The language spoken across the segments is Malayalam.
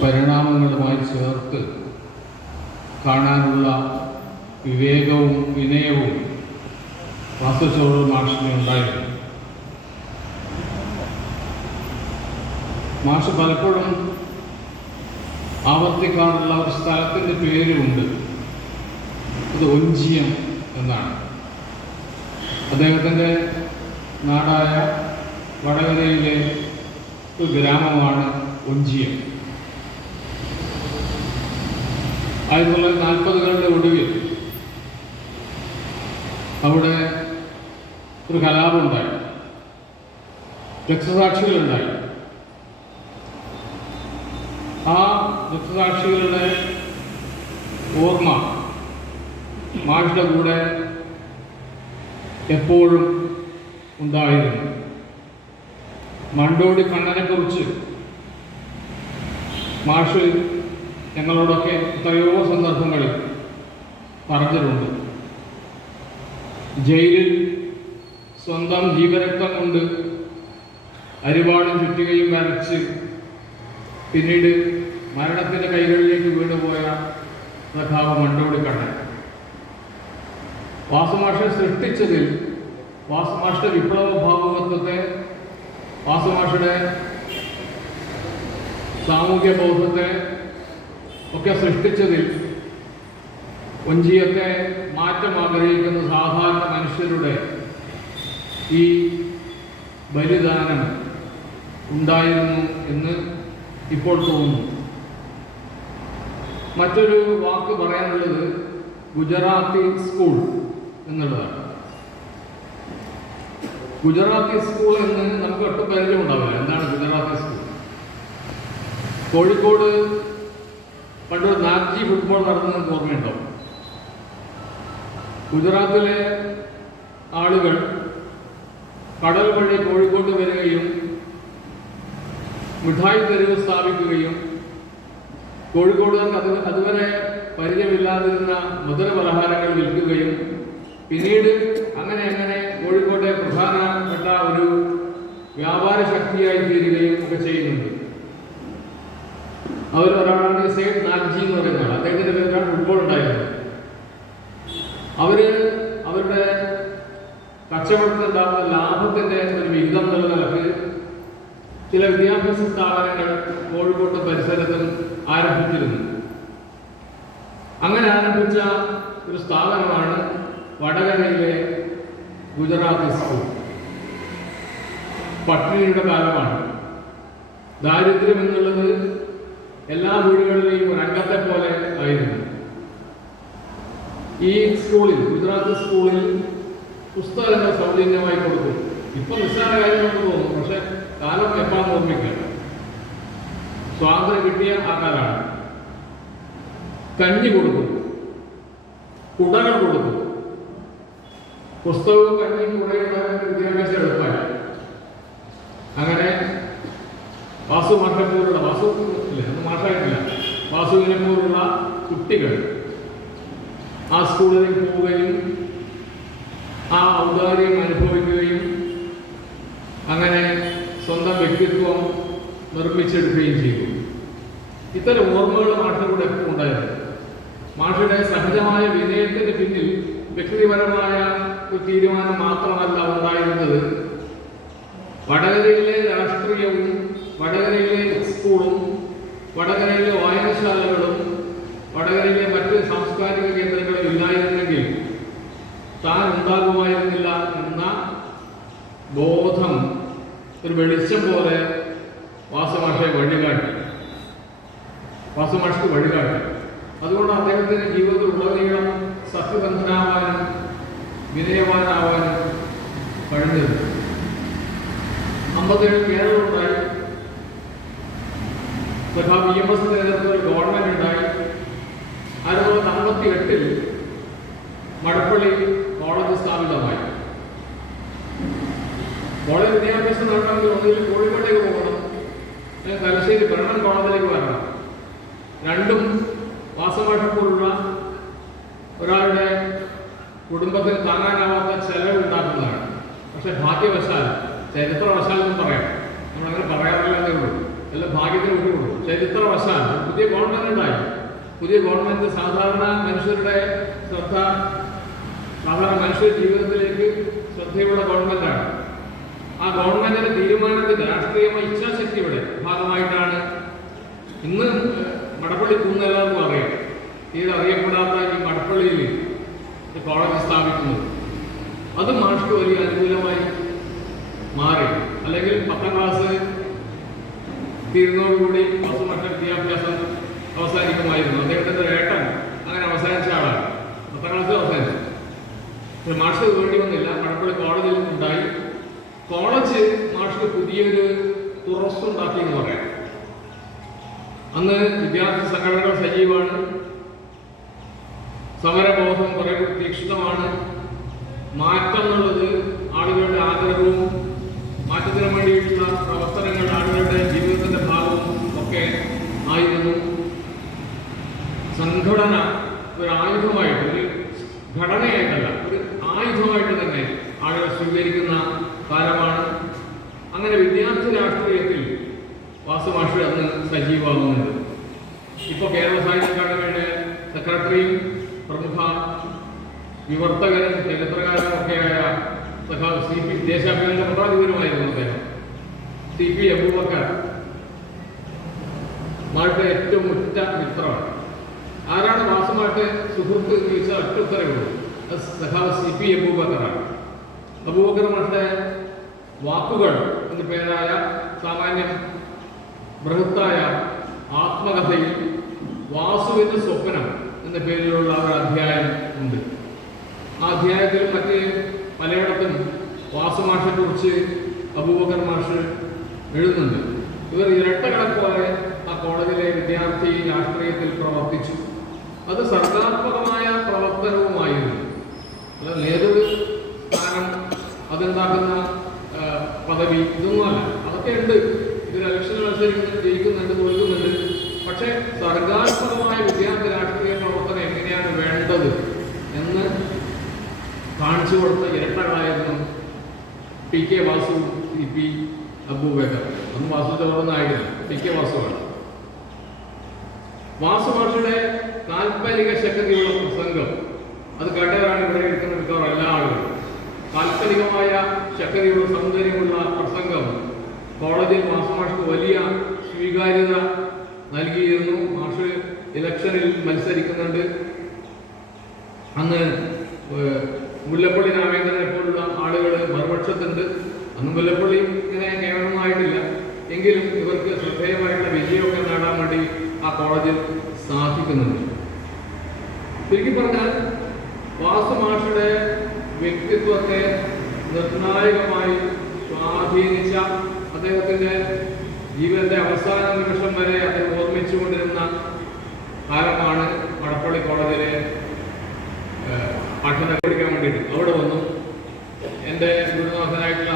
പരിണാമങ്ങളുമായി ചേർത്ത് കാണാനുള്ള വിവേകവും വിനയവും വാസുചോള മാഷിന് ഉണ്ടായിരുന്നു. മാഷ് പലപ്പോഴും ആവർത്തിക്കാറുള്ള ഒരു സ്ഥലത്തിൻ്റെ പേരുണ്ട്, അത് ഒഞ്ചിയം എന്നാണ്. അദ്ദേഹത്തിൻ്റെ നാടായ വടകരയിലെ ഒരു ഗ്രാമമാണ് ഒഞ്ചിയം. 1940കളുടെ ഒടുവിൽ അവിടെ ഒരു കലാപമുണ്ടായി, രക്തസാക്ഷികളുണ്ടായി. ആ രക്തസാക്ഷികളുടെ ഓർമ്മ മാഷിന്റെ കൂടെ എപ്പോഴും ഉണ്ടായിരുന്നു. മണ്ടോടി കണ്ണനെക്കുറിച്ച് മാഷ് ഞങ്ങളോടൊക്കെ എത്രയോ സന്ദർഭങ്ങളിൽ പറഞ്ഞിട്ടുണ്ട്. ജയിലിൽ സ്വന്തം ജീവരക്തം കൊണ്ട് അരിവാളും ചുറ്റുകയും വരച്ച് പിന്നീട് മരണത്തിൻ്റെ കൈകളിലേക്ക് വീണുപോയ സഖാവ് മണ്ടോടി കണ്ണൻ. വാസുമാഷെ സൃഷ്ടിച്ചതിൽ വാസുമാഷിന്റെ വിപ്ലവ ഭാവുകത്വത്തെ, വാസുമാഷിയുടെ സാമൂഹ്യ ബോധത്തെ ഒക്കെ സൃഷ്ടിച്ചതിൽ ഒഞ്ചിയത്തെ മാറ്റം ആഗ്രഹിക്കുന്ന സാധാരണ മനുഷ്യരുടെ ഈ ബലിദാനം ഉണ്ടായിരുന്നു എന്ന് ഇപ്പോൾ തോന്നുന്നു. മറ്റൊരു വാക്ക് പറയാനുള്ളത് ഗുജറാത്തി സ്കൂൾ എന്നുള്ളതാണ്. ഗുജറാത്തി സ്കൂൾ എന്ന് നമുക്ക് ഒട്ടും പരിചയം ഉണ്ടാവില്ല. എന്താണ് ഗുജറാത്തി സ്കൂൾ? കോഴിക്കോട് പണ്ടൊരു നാഗ്ജി ഫുട്ബോൾ നടത്തുന്നത് ഓർമ്മയുണ്ടോ? ഗുജറാത്തിലെ ആളുകൾ കടൽ വഴി കോഴിക്കോട് വരികയും മിഠായി തെരുവ് സ്ഥാപിക്കുകയും കോഴിക്കോടുകാർക്ക് അതുവരെ പരിചയമില്ലാതിരുന്ന മധുര പലഹാരങ്ങൾ വിൽക്കുകയും പിന്നീട് അങ്ങനെ കോഴിക്കോട്ടെ പ്രധാനപ്പെട്ട ഒരു വ്യാപാര ശക്തിയായി തീരുകയും ഒക്കെ ചെയ്യുന്നുണ്ട്. ഒരാളാണ് സെയ്ദ് നാഗ്ജി എന്ന് പറയുന്ന ആൾ. അദ്ദേഹത്തിന്റെ പേരിലാണ് ഫുട്ബോൾ ഉണ്ടായിരുന്നത്. അവരുടെ കച്ചവടത്തിലുണ്ടാകുന്ന ലാഭത്തിന്റെ ഒരു വിഹിതം എന്നുള്ള നിലക്ക് ചില വിദ്യാഭ്യാസ സ്ഥാപനങ്ങൾ കോഴിക്കോട്ട് പരിസരത്തും ആരംഭിച്ചിരുന്നു. അങ്ങനെ ആരംഭിച്ച ഒരു സ്ഥാപനമാണ് വടകരയിലെ ഗുജറാത്തി സ്കൂൾ. പട്ടിണിയുടെ കാലമാണ്. ദാരിദ്ര്യം എന്നുള്ളത് എല്ലാ വീടുകളിലെയും ഒരു അംഗത്തെ പോലെ ആയിരുന്നു. ഈ സ്കൂളിൽ, ഗുജറാത്തി സ്കൂളിൽ പുസ്തകങ്ങൾ സൗജന്യമായി കൊടുക്കും. ഇപ്പം നിസ്സാര കാര്യങ്ങളൊക്കെ തോന്നും, പക്ഷെ കാലം എപ്പാന്ന് ഓർമ്മിക്കുക. സ്വാതന്ത്ര്യം കിട്ടിയ ആ കാലമാണ്. കഞ്ഞി കൊടുക്കും, കുടകൾ കൊടുക്കും. പുസ്തകവും കഞ്ഞിയും കുടയുള്ളവർക്ക് വിദ്യാഭ്യാസം എളുപ്പമായി. അങ്ങനെ വാസുവിനെ പോലുള്ള കുട്ടികൾ ആ സ്കൂളിൽ പോവുകയും ആ ഔദാര്യം അനുഭവിക്കുകയും അങ്ങനെ സ്വന്തം വ്യക്തിത്വം നിർമ്മിച്ചെടുക്കുകയും ചെയ്തു. ഇത്തരം ഓർമ്മകൾ മാഷിന്റെ കൂടെ എപ്പോൾ ഉണ്ടായിരുന്നു. മാഷിയുടെ സഹജമായ വിനയത്തിന് പിന്നിൽ വ്യക്തിപരമായ ഒരു തീരുമാനം മാത്രമല്ല ഉണ്ടായിരുന്നത്. വടകരയിലെ രാഷ്ട്രീയവും വടകരയിലെ സ്കൂളും വടകരയിലെ വായനശാലകളും വടകരയിലെ മറ്റ് സാംസ്കാരിക കേന്ദ്രങ്ങളും ഇല്ലായിരുന്നെങ്കിൽ താൻ ഉണ്ടാകുമായിരുന്നില്ല എന്ന ബോധം ഒരു വെളിച്ചം പോലെ വാസുമാഷിക്ക് വഴികാട്ടി. അതുകൊണ്ട് അദ്ദേഹത്തിന്റെ ജീവിതത്തിൽ ഉടനീളം സത്യസന്ധനാവാനും വിനയവാനാവാനും കഴിഞ്ഞത്. 57 കേരളമുണ്ടായി. EMS നേതൃത്വത്തിൽ ഗവൺമെന്റ് ഉണ്ടായി. 1958 മടപ്പള്ളി കോളേജ് സ്ഥാപിതമായി. കോളേജ് വിദ്യാഭ്യാസം നടത്തണമെങ്കിൽ ഒന്നിൽ കോഴിക്കോട്ടേക്ക് പോകണം, തലശ്ശേരി ഭരണം കോളേജിലേക്ക് വരണം. രണ്ടും വാസുമാഷിപ്പോലുള്ള ഒരാളുടെ കുടുംബത്തിന് താങ്ങാനാവാത്ത ചെലവ് ഉണ്ടാക്കുന്നതാണ്. പക്ഷെ ഭാഗ്യവശാൽ, ചരിത്രവശാലെന്നും പറയാം, നമ്മളങ്ങനെ പറയാറില്ലെന്നേ ഉള്ളൂ. വല്ല ഭാഗ്യത്തിന് വിട്ടുകൊടുക്കും. ചരിത്രവശാൽ പുതിയ ഗവൺമെന്റ് ഉണ്ടായി. പുതിയ ഗവൺമെന്റ് സാധാരണ മനുഷ്യരുടെ ശ്രദ്ധ, സാധാരണ മനുഷ്യ ജീവിതത്തിലേക്ക് ശ്രദ്ധയുള്ള ഗവൺമെന്റാണ്. ആ ഗവൺമെന്റിന്റെ തീരുമാനത്തിന്റെ രാഷ്ട്രീയമായ ഇച്ഛാശക്തിയുടെ ഭാഗമായിട്ടാണ് ഇന്ന് മടപ്പള്ളി കുന്ന് എല്ലാവർക്കും അറിയാം. തീരെ അറിയപ്പെടാത്ത ഈ മടപ്പള്ളിയിൽ കോളേജ് സ്ഥാപിക്കുന്നത് അത് മാഷ്ക്ക് വലിയ അനുകൂലമായി മാറി. അല്ലെങ്കിൽ 10ാം ക്ലാസ് തീരുന്നതോടുകൂടി മാഷ വിദ്യാഭ്യാസം അവസാനിക്കുമായിരുന്നു. അദ്ദേഹത്തിന്റെ ഏട്ടൻ അങ്ങനെ അവസാനിച്ച ആളാണ്. 10ാം ക്ലാസ്സിൽ അവസാനിച്ചു. പക്ഷെ മാഷ്ക്ക് വേണ്ടി വന്നില്ല. മടപ്പള്ളി കോളേജിൽ ഉണ്ടായി. കോളേജ് മാഷ്ക്ക് പുതിയൊരു തുറസ്സുണ്ടാക്കി എന്ന് പറയാം. അന്ന് വിദ്യാർത്ഥി സംഘടനകൾ സജീവമാണ്. സമരബോധം കുറെ തീക്ഷ്ണമാണ്. മാറ്റം എന്നുള്ളത് ആളുകളുടെ ആഗ്രഹവും മാറ്റത്തിന് വേണ്ടിയിട്ടുള്ള പ്രവർത്തനങ്ങൾ ആളുകളുടെ ജീവിതത്തിന്റെ ഭാഗവും ഒക്കെ ആയിരുന്നു. സംഘടന ഒരു ആയുധമായിട്ട്, ഒരു ഘടനയായിട്ടല്ല, ഒരു ആയുധമായിട്ട് തന്നെ ആളുകൾ സ്വീകരിക്കുന്ന കാലമാണ്. അങ്ങനെ വിദ്യാർത്ഥി രാഷ്ട്രീയത്തിൽ വാസുമാഷ് അന്ന് സജീവമാകുന്നുണ്ട്. ഇപ്പോൾ കേരള സാഹിത്യ അക്കാദമിയുടെ സെക്രട്ടറിയും പ്രമുഖ വിവർത്തകനും ചരിത്രകാരനും ഒക്കെയായ സഖാവ് CP ദേശാഭിമാനിയുടെ പത്രാധിപരുമായിരുന്നു അദ്ദേഹം. CP അബൂബക്കർ മാരുടെ ഏറ്റവും ഉറ്റ മിത്രമാണ്. ആരാണ് വാസുമായിട്ട് സുഹൃത്ത് എന്ന് ചോദിച്ചാൽ ഒറ്റ ഉത്തരവേ ഉള്ളൂ, അത് സഖാവ് CP അബൂബക്കറാണ്. അബൂബക്കർ മാരുടെ വാക്കുകൾ എന്ന പേരായ സാമാന്യം ബൃഹത്തായ ആത്മകഥയിൽ വാസുവിന്റെ സ്വപ്നം എന്ന പേരിലുള്ള ഒരു അധ്യായം ഉണ്ട്. ആ അധ്യായത്തിൽ മറ്റ് പലയിടത്തും വാസുമാഷെ കുറിച്ച് അബൂബക്കർ മാഷ് എഴുതുന്നുണ്ട്. ഇവർ ഇരട്ടകളെ പോലെ ആ കോളേജിലെ വിദ്യാർത്ഥി രാഷ്ട്രീയത്തിൽ പ്രവർത്തിച്ചു. അത് സർഗാത്മകമായ പ്രവർത്തനവുമായിരുന്നു. അല്ല നേതൃസ്ഥാനം, അതുണ്ടാക്കുന്ന പദവി, ഇതൊന്നുമല്ല. അതൊക്കെ ഉണ്ട്. ഇതിൽ ഇലക്ഷൻ മത്സരിക്കുന്നുണ്ട്, ജയിക്കുന്നുണ്ട്, തോൽക്കുന്നുണ്ട്. പക്ഷെ സർഗാത്മകമായ വിദ്യാർത്ഥി രാഷ്ട്രീയ പ്രവർത്തനം എങ്ങനെയാണ് വേണ്ടത് എന്ന് കാണിച്ചു കൊടുത്ത ഇരട്ടകളായിരുന്നു TK വാസു, CP അബൂബക്കർ. അന്ന് വാസു ചോർന്നായിട്ടില്ല, TK വാസുവാണ്. വാസുഭാഷയുടെ കാൽപ്പനിക ശക്തിയുള്ള പ്രസംഗം അത് കേട്ടവരാണ് ഇവിടെ ഇരിക്കുന്ന മിക്കവാറും എല്ലാ ആളുകളും. കാൽപ്പനികമായ ശക്തിയുള്ള സൗന്ദര്യമുള്ള പ്രസംഗം കോളേജിൽ വാസുമാഷ്ക്ക് വലിയ സ്വീകാര്യത നൽകിയിരുന്നു. മാഷ് ഇലക്ഷനിൽ മത്സരിക്കുന്നുണ്ട്. അന്ന് മുല്ലപ്പള്ളി രാമേന്ദ്രനെ പോലുള്ള ആളുകൾ മറുപക്ഷത്തുണ്ട്. അന്ന് മുല്ലപ്പള്ളി ഇങ്ങനെ കേവലമായിട്ടില്ല. എങ്കിലും ഇവർക്ക് ശ്രദ്ധേയമായിട്ടുള്ള വിജയമൊക്കെ നേടാൻ വേണ്ടി ആ കോളേജിൽ സാധിക്കുന്നുണ്ട്. ചുരുക്കി പറഞ്ഞാൽ വാസുമാഷയുടെ വ്യക്തിത്വത്തെ നിർണായകമായി സ്വാധീനിച്ച, അദ്ദേഹത്തിന്റെ ജീവിതത്തിന്റെ അവസാന നിമിഷം വരെ അദ്ദേഹം ഓർമ്മിച്ചുകൊണ്ടിരുന്ന കാലമാണ് മടപ്പള്ളി കോളേജിലെ പഠനം പഠിക്കാൻ വേണ്ടിയിട്ട്. അവിടെ വന്നു എൻ്റെ ഗുരുനാഥനായിട്ടുള്ള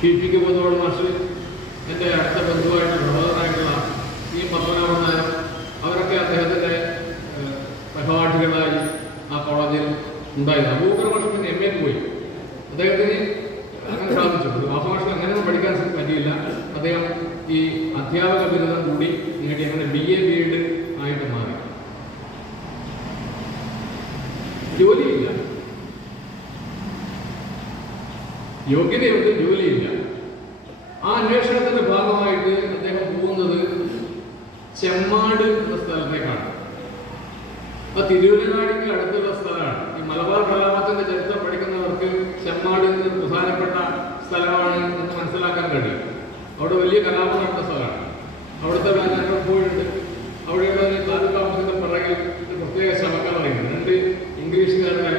TPക്ക് പൊതുവോട് മാഷ്, എൻ്റെ അടുത്ത ബന്ധുവായിട്ടുള്ള സഹോദരനായിട്ടുള്ള പത്മനാഭൻ നായർ, അവരൊക്കെ അദ്ദേഹത്തിൻ്റെ സഹപാഠികളായി ആ കോളേജിൽ ഉണ്ടായിരുന്നു. അബൂബക്കർ മാഷ് പിന്നെ MA പോയി. അദ്ദേഹത്തിന് അങ്ങനെ സാധിച്ചു. വാസുമാഷിന് അങ്ങനെയൊന്നും പഠിക്കാൻ പറ്റിയില്ല. അദ്ദേഹം ഈ അധ്യാപക ബിരുദം കൂടി നേടി അങ്ങനെ BA B.Ed ആയിട്ട് മാറി. ജോലിയില്ല, യോഗ്യതയുണ്ട്, ജോലിയില്ല. ആ അന്വേഷണത്തിന്റെ ഭാഗമായിട്ട് അദ്ദേഹം പോകുന്നത് ചെമ്മാട് എന്ന സ്ഥലത്തേക്കാണ്. അത് തിരുവനങ്ങാടിക്ക് അടുത്തുള്ള സ്ഥലമാണ്. ഈ മലബാർ കലാപത്തിന്റെ ചരിത്രം പഠിക്കുന്നവർക്ക് ചെമ്മാട് എന്ന പ്രധാനപ്പെട്ട സ്ഥലമാണ് എന്ന് മനസ്സിലാക്കാൻ കഴിയും. അവിടെ വലിയ കലാപം നടന്ന സ്ഥലമാണ്. അവിടുത്തെ ഞങ്ങൾ പോയിട്ടുണ്ട്. അവിടെയുള്ള താലൂക്ക് ഓഫീസിന്റെ പിറകിൽ പ്രത്യേക ശവക്കലറയുണ്ട്. 2 ഇംഗ്ലീഷുകാരുടെ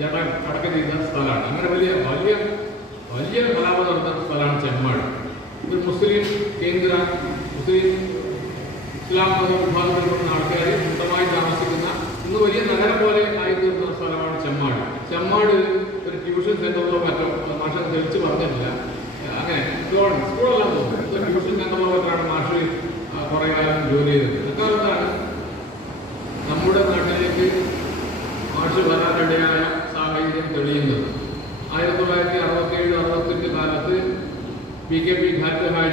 ജട അടക്കം ചെയ്ത സ്ഥലമാണ്. അങ്ങനെ വലിയ വലിയ വലിയ കലാപം നടന്ന സ്ഥലമാണ് ചെമ്മാട്. ഒരു മുസ്ലിം കേന്ദ്ര, മുസ്ലിം ഇസ്ലാം മത വിഭാഗത്തിൽപ്പെടുന്ന ആൾക്കാർ സ്വന്തമായി താമസിക്കുന്ന, ഇന്ന് വലിയ നഗരം പോലെ ആയിത്തീർന്ന സ്ഥലമാണ് ചെമ്മാട്. ചെമ്മാട് ഒരു ട്യൂഷൻ സെന്ററിലോ മറ്റോ മാഷ തെളിച്ച് പറഞ്ഞിട്ടില്ല. അങ്ങനെ സ്കൂളെല്ലാം തോന്നുന്നു. ട്യൂഷൻ സെന്ററിലോ മറ്റാണ് മാഷ് കുറേ കാലം ജോലി ചെയ്തത്. അക്കാലത്താണ് നമ്മുടെ നാട്ടിലേക്ക് മാഷ് വരാനിടയായ സാഹചര്യം തെളിയുന്നത്. 1967-68 കാലത്ത് PKP ഘാറ്റ് ഹാജി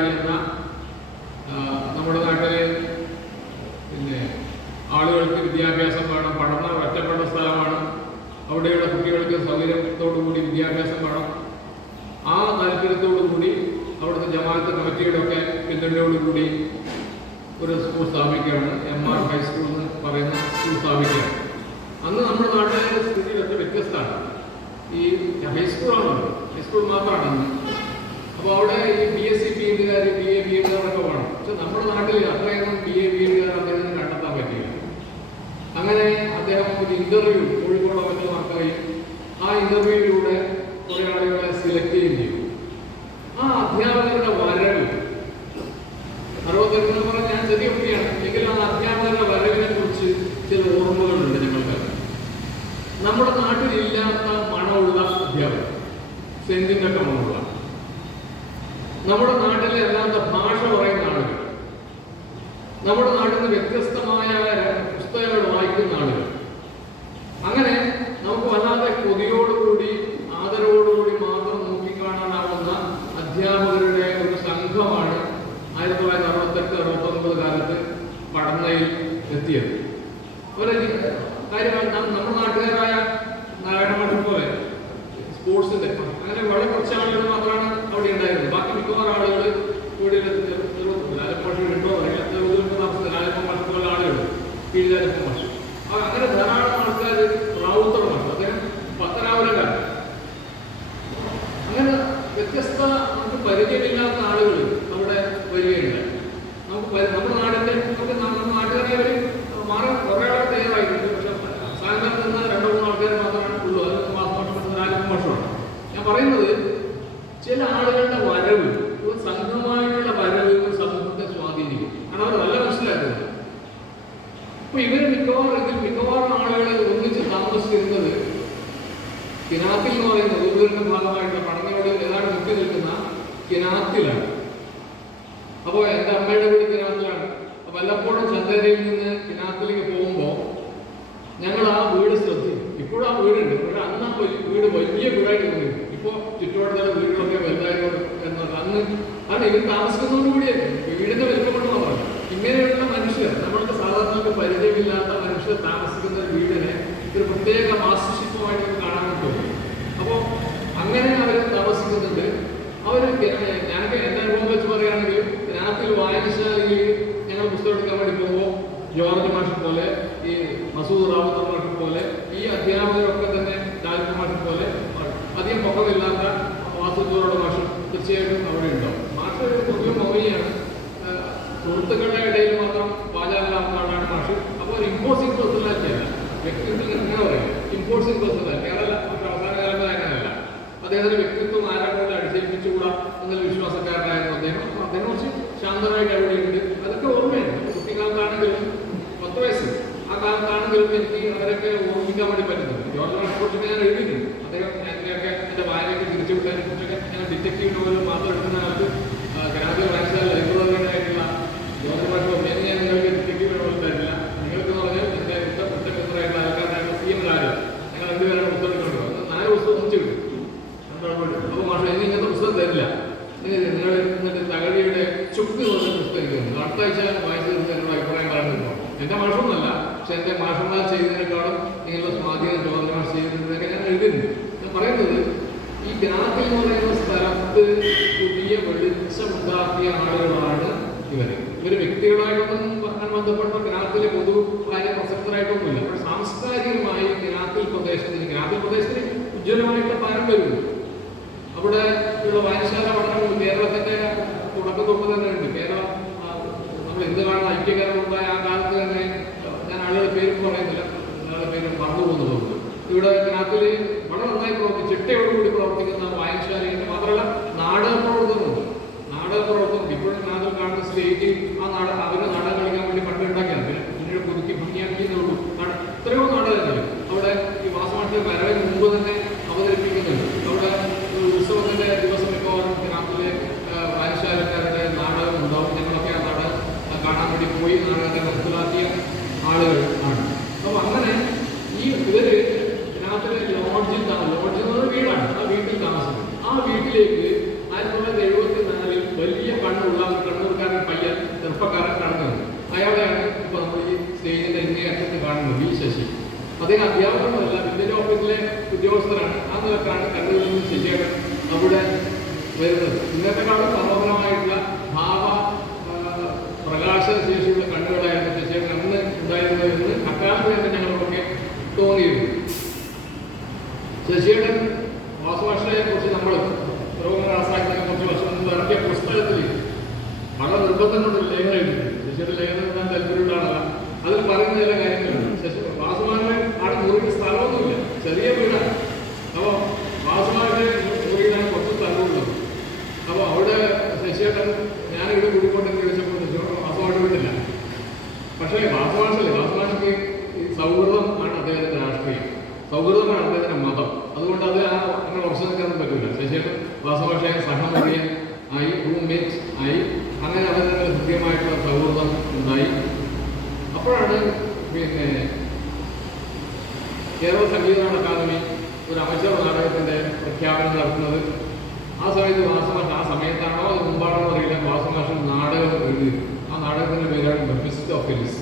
കമ്മിറ്റിയുടെ ഒക്കെ പിന്തുണയോടുകൂടി ഒരു സ്കൂൾ സ്ഥാപിക്കുകയാണ്. MR ഹൈസ്കൂൾ എന്ന് പറയുന്ന സ്കൂൾ സ്ഥാപിക്കുകയാണ്. അന്ന് നമ്മുടെ നാട്ടിലെ സ്ഥിതി വളരെ വ്യത്യസ്തമാണ്. ഈ ഹൈസ്കൂളാണല്ലോ, ഹൈസ്കൂൾ മാത്രമാണ് അന്ന്. അപ്പോൾ അവിടെ ഈ BSc BEdകാർ BA BEdകാരൊക്കെ വേണം. പക്ഷെ നമ്മുടെ നാട്ടിൽ അത്രയൊന്നും BA BEdകാർ അദ്ദേഹത്തിന് കണ്ടെത്താൻ പറ്റിയില്ല. അങ്ങനെ അദ്ദേഹം ഒരു ഇന്റർവ്യൂ കോഴിക്കോടോ മറ്റോ നടത്തുകയും ആ ഇന്റർവ്യൂവിലൂടെ കുറെ ആളുകളെ സെലക്ട് ചെയ്യുകയും ചെയ്തു. ആ അധ്യാപകരുടെ വരവ് 68 പറഞ്ഞാൽ ഞാൻ ചെറിയ കുട്ടിയാണ് എങ്കിലും ആ അധ്യാപകരുടെ വരവിനെ കുറിച്ച് ചില ഓർമ്മകളുണ്ട് ഞങ്ങൾക്ക്. നമ്മുടെ നാട്ടിലില്ലാത്ത മണമുള്ള അധ്യാപകർ, സെന്റിന്റെ ഒക്കെ മണമുള്ള, നമ്മുടെ നാട്ടിലെ അല്ലാത്ത ഭാഷ പറയുന്ന ആളുകൾ, നമ്മുടെ നാട്ടിൽ നിന്ന് വ്യത്യസ്തമായ പുസ്തകങ്ങൾ വായിക്കുന്ന ആളുകൾ, അങ്ങനെ നമുക്ക് വല്ലാതെ കൊതിയോടുകൂടി ആദരവോടുകൂടി മാത്രം നോക്കിക്കാണാനാവുന്ന അധ്യാപകരുടെ ഒരു സംഘമാണ് 1968-69 കാലത്ത് പഠനയിൽ എത്തിയത്. ഒരു കാര്യമാണ് നമ്മുടെ നാട്ടുകാരായ നാരായണമഠം പോലെ സ്പോർട്സിന്റെ അങ്ങനെ വളരെ കുറച്ച് ആളുകൾ മാത്രമാണ് അവിടെ ഉണ്ടായിരുന്നത്. ബാക്കി മിക്കവാറും ആളുകൾ ഇവിടെ ലാലപ്പ ആളുകൾ കീഴിലാലപ്പ മാഷ്, അങ്ങനെ ധാരാളം ആൾക്കാർ, റാവുത്തർ മാഷ്, അദ്ദേഹം പത്തനാപുരക്കാരൻ, അങ്ങനെ വ്യത്യസ്ത നമുക്ക് പരിചയമില്ലാത്ത ആളുകൾ അവിടെ വരികയുണ്ടായി. നമ്മുടെ നാടിന്റെ നമ്മുടെ നാട്ടുകാരെ മാറാൻ കുറെ ആൾ തയ്യാറായിട്ടുണ്ട്. പക്ഷെ സായന്തരത്ത് നിന്ന് 2-3 ആൾക്കാർ മാത്രമാണ് ഉള്ളൂ. അത് ലാലപ്പ മാഷമാണ്. ഞാൻ പറയുന്നത് ചില ആളുകളുടെ വരവ്, ഒരു സംഘമായിട്ടുള്ള വരവ് സമൂഹത്തെ സ്വാധീനിക്കും. കാരണം അവർ നല്ല മനസ്സിലാക്കുന്നത്. അപ്പൊ ഇവര് മിക്കവാറും ആളുകൾ ഒന്നിച്ച് താമസിച്ചിരുന്നത് കിനാത്തിൽ എന്ന് പറയുന്നത് ഊരിന്റെ ഭാഗമായിട്ടുള്ള പടങ്ങയോട് ഏതാണ്ട് മുക്കി നിൽക്കുന്ന കിനാത്തിലാണ്. അപ്പോൾ എൻ്റെ അമ്മയുടെ വീട് കിനാത്തിലാണ്. വല്ലപ്പോഴും ചന്തേരയിൽ നിന്ന് കിനാത്തിലേക്ക് പോകുമ്പോൾ ഞങ്ങൾ ആ വീട് ശ്രദ്ധിക്കും. ഇപ്പോഴും ആ വീടുണ്ട്. പക്ഷെ അന്ന് ആ വീട് വലിയ വീടായിട്ട് തോന്നിയിരുന്നു. ഇപ്പോൾ ചുറ്റുപാടുള്ള വീടുകളൊക്കെ വലുതായിരുന്നു എന്നത് അന്ന് ഇവർ താമസിക്കുന്നതോടുകൂടിയായിരുന്നു. വീടിന്റെ വലിപ്പമെന്ന് പറഞ്ഞു. ഇങ്ങനെയുള്ള മനുഷ്യർ, നമ്മൾക്ക് സാധാരണ പരിചയമില്ലാത്ത മനുഷ്യർ താമസിക്കുന്ന ഒരു വീടിനെ ഒരു പ്രത്യേക വാസ്തുശില്പമായിട്ട് കാണാൻ പറ്റും. അപ്പോൾ അങ്ങനെ അവർ താമസിക്കുന്നുണ്ട്. അവർ ഞാനൊക്കെ എൻ്റെ അനുഭവം വെച്ച് പറയുകയാണെങ്കിൽ രാത്രി വായനശാലയിൽ ഞങ്ങൾ പുസ്തകം എടുക്കാൻ വേണ്ടി പോകുമ്പോൾ ജോർജ് മാഷ് പോലെ, ഈ മസൂദ് റാവുത്തർ മാഷ് പോലെ, ഈ അധ്യാപകരൊക്കെ തന്നെ ലാലിപ്പ മാഷ് പോലെ അധികം പൊക്കമില്ലാത്ത വാസുദൂറോട് മാഷ് തീർച്ചയായിട്ടും അവിടെ ഉണ്ടാവും. മാഷ് പൊതുവെ മൗലിയാണ്. സുഹൃത്തുക്കളുടെ ഇടയിൽ മാത്രം വാചാലാവുന്ന ആളാണ് മാഷ്. അപ്പോൾ ഒരു ഇമ്പോസിംഗ് പേഴ്സണാലിറ്റി അല്ല, വ്യക്തിത്വം എങ്ങനെ പറയും, ഇമ്പോസിംഗ് പേഴ്സണാലിറ്റി. കേരള അവസാന കാലത്ത് അങ്ങനെയല്ല. അദ്ദേഹത്തിന്റെ വ്യക്തിത്വം ആരാധന അടിച്ചേൽപ്പിച്ചുകൂടാ എന്നുള്ള വിശ്വാസക്കാരനായിരുന്നു അദ്ദേഹം. അദ്ദേഹം കുറച്ച് ശാന്തനായിട്ട് എവിടെയുണ്ട്. അതൊക്കെ ഓർമ്മയാണ്. കുട്ടിക്കാലത്താണെങ്കിലും 10 വയസ്സ് ആ കാലത്താണെങ്കിലും എനിക്ക് അവരൊക്കെ ഓർമ്മിക്കാൻ വേണ്ടി പറ്റുന്നത്. ജോർജ് മാഷിനെ ഞാൻ എഴുതിയിരുന്നു. അദ്ദേഹം എന്നെയൊക്കെ എൻ്റെ വായനയ്ക്ക് തിരിച്ചു വിട്ടതിനെ കുറിച്ചൊക്കെ ഞാൻ ഡിറ്റക്റ്റീവ് നോവലും മാത്രം എടുക്കുന്ന കാലത്ത് ഗ്രാമീണ വായിച്ചാൽ ലൈബ്രറിയായിട്ടുള്ള ജോർജ് മാഷോ ഞാൻ നിങ്ങൾക്ക് ഡിറ്റക്റ്റീവ് നോവൽ തരില്ല. നിങ്ങൾക്ക് എന്ന് പറഞ്ഞാൽ എൻ്റെ ഉത്തരമിത്രമായിട്ടുള്ള ആൾക്കാരായിട്ടുള്ള CM രാജ, ഞങ്ങൾ രണ്ടുപേരാണ് പുസ്തകം എടുക്കുന്നത്. 4 പുസ്തകം ഒന്നിച്ചു കിട്ടും. അപ്പോൾ മാഷ ഇനി ഇങ്ങനത്തെ പുസ്തകം തരില്ല. നിങ്ങൾ എന്നിട്ട് തകഴിയുടെ ചുക്ക് എന്ന് പുസ്തകം ഇരിക്കുന്നു. അടുത്ത ആഴ്ച വായിച്ചു തീർന്ന് എന്നോട് അഭിപ്രായം പറയുന്നുണ്ടോ? എൻ്റെ മാഷൊന്നുമല്ല, പക്ഷെ എൻ്റെ മാഷന്മാർ ചെയ്തതിനേക്കാളും നിങ്ങളുടെ സ്വാധീനം ജോർജ് മാഷ് ചെയ്തിട്ടുണ്ടെന്നൊക്കെ ഞാൻ എഴുതുന്നു. ഞാൻ പറയുന്നത് ഈ ഗ്രാമത്തിൽ എന്ന് പറയുന്ന സ്ഥലത്ത് പുതിയ വെളിച്ചമുണ്ടാക്കിയ ആളുകളാണ് ഇവർ. വ്യക്തികളായിട്ടൊന്നും പറഞ്ഞാൽ ബന്ധപ്പെട്ട ഗ്രാമത്തിലെ പൊതുവായ പ്രസക്തരായിട്ടൊന്നുമില്ല. പക്ഷെ സാംസ്കാരികമായി ഗ്രാമത്തിൽ പ്രദേശത്തിന് ഉജ്ജ്വലമായിട്ടുള്ള പാരമ്പര്യമുണ്ട്. അവിടെ ഉള്ള വായനശാല പഠനങ്ങൾ കേരളത്തിന്റെ തുടക്കം തൊട്ട് തന്നെ ഉണ്ട്. കേരളം നമ്മൾ എന്ത് കാണുന്ന ഐക്യകരമുണ്ടായ ആ കാലത്ത് തന്നെ, ഞാൻ ആളുകളുടെ പേര് പറയുന്നില്ല, ആളുടെ പേര് മറന്നു പോകുന്നതുകൊണ്ട്, ഇവിടെ നാട്ടിൽ വളരെ നന്നായി ചിട്ടയോടുകൂടി പ്രവർത്തിക്കുന്ന വായനശാലയുണ്ട്. മാത്രമല്ല നാടക പ്രവർത്തനമുണ്ട്. ഇപ്പോഴും നാട്ടിൽ കാണുന്ന സ്റ്റേജിൽ അവര് നാടകം കളിക്കാൻ വേണ്ടി പണ്ട് ഉണ്ടാക്കിയാണ്. പിന്നീട് പുതുക്കി ഭംഗിയാക്കിയെന്നുള്ളൂ. എത്രയോ നാടകങ്ങൾ അവിടെ ഈ മാസമാട്ടിൽ വരവിന് മുമ്പ് തന്നെ അവതരിപ്പിക്കുന്നുണ്ട്. അവിടെ ഉത്സവത്തിന്റെ ദിവസം മിക്കവാറും ഗ്രാമത്തിലെ വായനശാലക്കാരുടെ നാടകം ഉണ്ടാവും. ഞങ്ങളൊക്കെ ആ നാടകം കാണാൻ വേണ്ടി പോയി നാടകത്തെ മനസ്സിലാക്കിയ ആളുകൾ ആണ്. അപ്പൊ അങ്ങനെ ഇവര് ഗ്രാമത്തിലെ ലോഡ്ജ് എന്ന് വീടാണ്. ആ വീട്ടിൽ താമസിക്കും. ആ വീട്ടിലേക്ക് 1974 വലിയ കണ്ണുള്ള ഒരു കണ്ണൂർക്കാരൻ പയ്യൻ, ചെറുപ്പക്കാരൻ കടന്നുണ്ട്. അയാളെയാണ് ഇപ്പൊ നമ്മൾ ഈ സ്റ്റേജിന്റെ ഇന്നേ അറ്റത്ത് കാണുന്നത്, വി ശശി. അദ്ദേഹം അധ്യാപകനല്ല, വില്ലേജ് ഓഫീസിലെ ഉദ്യോഗസ്ഥരാണ്. ആ നിലക്കാണ് കണ്ണൂരിൽ നിന്ന് ശശിയേട്ടൻ അവിടെ വരുന്നത്. ഇന്നത്തെ കാലം മനോഹരമായിട്ടുള്ള നിർബന്ധം കൊണ്ട് ലേഖനം എഴുതിയിട്ടുണ്ട്. ശശിയുടെ ലേഖനം എഴുതാൻ താല്പര്യമുള്ള ആളല്ല. അതിൽ പറയുന്ന ചില കാര്യങ്ങളുണ്ട്. ശശി വാസുമാരുടെ അവിടെ മുറിക്ക് സ്ഥലമൊന്നുമില്ല, ചെറിയ വീടാണ്. അപ്പോൾ വാസുമാരുടെ മുറിയിലാണ് കുറച്ച് സ്ഥലമുള്ളത്. അപ്പോൾ അവിടെ ശശിയേട്ടൻ ഞാനിവിടെ കൂടിക്കൊണ്ടെന്ന് ചോദിച്ചപ്പോൾ വാസുമായിട്ട് വിട്ടില്ല. പക്ഷേ വാസുമാഷയ്ക്ക് ഈ സൗഹൃദം ആണ് അദ്ദേഹത്തിന്റെ രാഷ്ട്രീയം, സൗഹൃദമാണ് അദ്ദേഹത്തിന്റെ മതം. അതുകൊണ്ട് അത് അങ്ങനെ ഉറച്ചു നിൽക്കാനൊന്നും പറ്റില്ല. ശശിയേട്ടൻ വാസുഭാഷയെ സഹമറിയൻ ആയി, റൂംമേറ്റ് ആയി, അങ്ങനെ അവരുടെ ഹൃദ്യമായിട്ടുള്ള സൗഹൃദം ഉണ്ടായി. അപ്പോഴാണ് പിന്നെ കേരള സംഗീത അക്കാദമി ഒരു അമച്ചർ നാടകത്തിന്റെ പ്രഖ്യാപനം നടത്തുന്നത്. ആ സമയത്ത് വാസുഭാഷ, ആ സമയത്താണോ അത് മുമ്പാണോ അറിയില്ല, വാസുഭാഷ നാടകം എഴുതി. ആ നാടകത്തിന്റെ പേരാണ് മെഫിസ്റ്റോഫെലിസ്.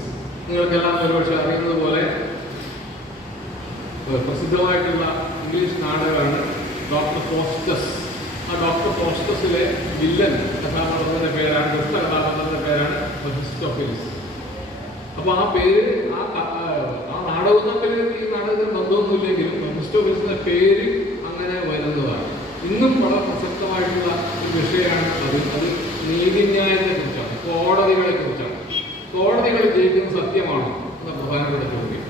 നിങ്ങൾക്കെല്ലാം ഒരുപക്ഷെ അറിയുന്നത് പോലെ പ്രസിദ്ധമായിട്ടുള്ള ഇംഗ്ലീഷ് നാടകമാണ് ഡോക്ടർ ഫോസ്റ്റസ്. ആ ഡോക്ടർ ഫോസ്റ്റസിലെ വില്ലൻ കഥാപാത്രത്തിന്റെ പേരാണ്, ദുഷ്ട കഥാപാത്രത്തിന്റെ പേരാണ് മെഫിസ്റ്റോഫെലിസ്. അപ്പോൾ ആ പേര് ആ നാടകം തമ്മിൽ ഈ നാടകത്തിന് ബന്ധമൊന്നുമില്ലെങ്കിലും മെഫിസ്റ്റോഫെലിസിന്റെ പേര് അങ്ങനെ വരുന്നതാണ്. ഇന്നും വളരെ പ്രസക്തമായിട്ടുള്ള ഒരു വിഷയമാണ് അത് നീതിന്യായത്തെ കുറിച്ചാണ്, കോടതികളെ കുറിച്ചാണ്. കോടതികൾ ജയിക്കുന്നത് സത്യമാണോ എന്ന പ്രധാനപ്പെട്ട ചോദ്യം.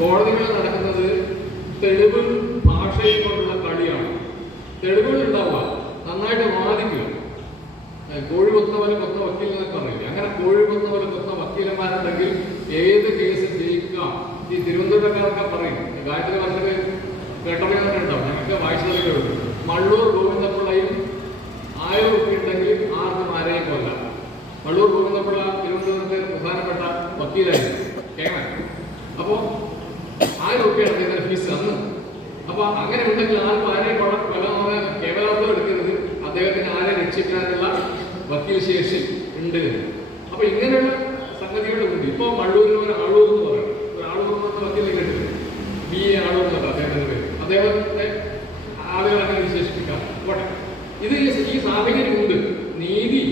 കോടതികൾ നടക്കുന്നത് തെളിവ് ഭാഷയിൽ കൊണ്ടുള്ള കളിയാണ്. തെളിവുകൾ ഉണ്ടാവുക, നന്നായിട്ട് വാദിക്കുക. കോഴി കൊത്തുന്ന പോലെ കൊത്ത വക്കീൽ എന്നൊക്കെ പറയില്ല. അങ്ങനെ കോഴി കൊത്തുന്ന പോലെ കൊത്ത വക്കീലന്മാരുണ്ടെങ്കിൽ ഏത് കേസ് ജയിക്കാം. ഈ തിരുവനന്തപുരക്കാരൊക്കെ പറയും, ഗായത്രി വർഷത്തിൽ കേട്ടറിയാൻ ഉണ്ടാവും, ഞങ്ങൾക്ക് വായിച്ചതൊക്കെ ഉണ്ട്. മള്ളൂർ ഗോവിന്ദപിള്ളയും 1000 റുപ്യ ഉണ്ടെങ്കിൽ ആർക്കും ആരെയും കൊല്ലാം. മള്ളൂർ ഗോവിന്ദപിള്ള തിരുവനന്തപുരത്തെ പ്രധാനപ്പെട്ട വക്കീലായിരുന്നു, കേമൻ. അപ്പോൾ 1000 റുപ്യാണ് അദ്ദേഹത്തിന്റെ ഫീസ് അന്ന്. അപ്പൊ അങ്ങനെ ഉണ്ടെങ്കിൽ ആർക്കും ആരെയും കൊല്ലാൻ കേവലത്വം എടുക്കരുത്, അദ്ദേഹത്തിന് ആരെ രക്ഷിക്കാനുള്ള വക്കീൽ ശേഷി ഉണ്ട്. അപ്പൊ ഇങ്ങനെയുള്ള സംഗതികളുടെ ഉണ്ട്. ഇപ്പൊ മള്ളൂരിന് ഒരു ആളൂർ എന്ന് പറയും, ഒരു ആളൂർ എന്ന വക്കീലിനെ കേട്ടിട്ടുണ്ട്, BA ആളൂർ എന്നല്ല അദ്ദേഹത്തിന്റെ പേര്. അദ്ദേഹത്തെ ആളുകൾ അങ്ങനെ വിശേഷിപ്പിക്കാം. പോട്ടെ, ഇത് ഈ സാഹചര്യമുണ്ട്. നീതി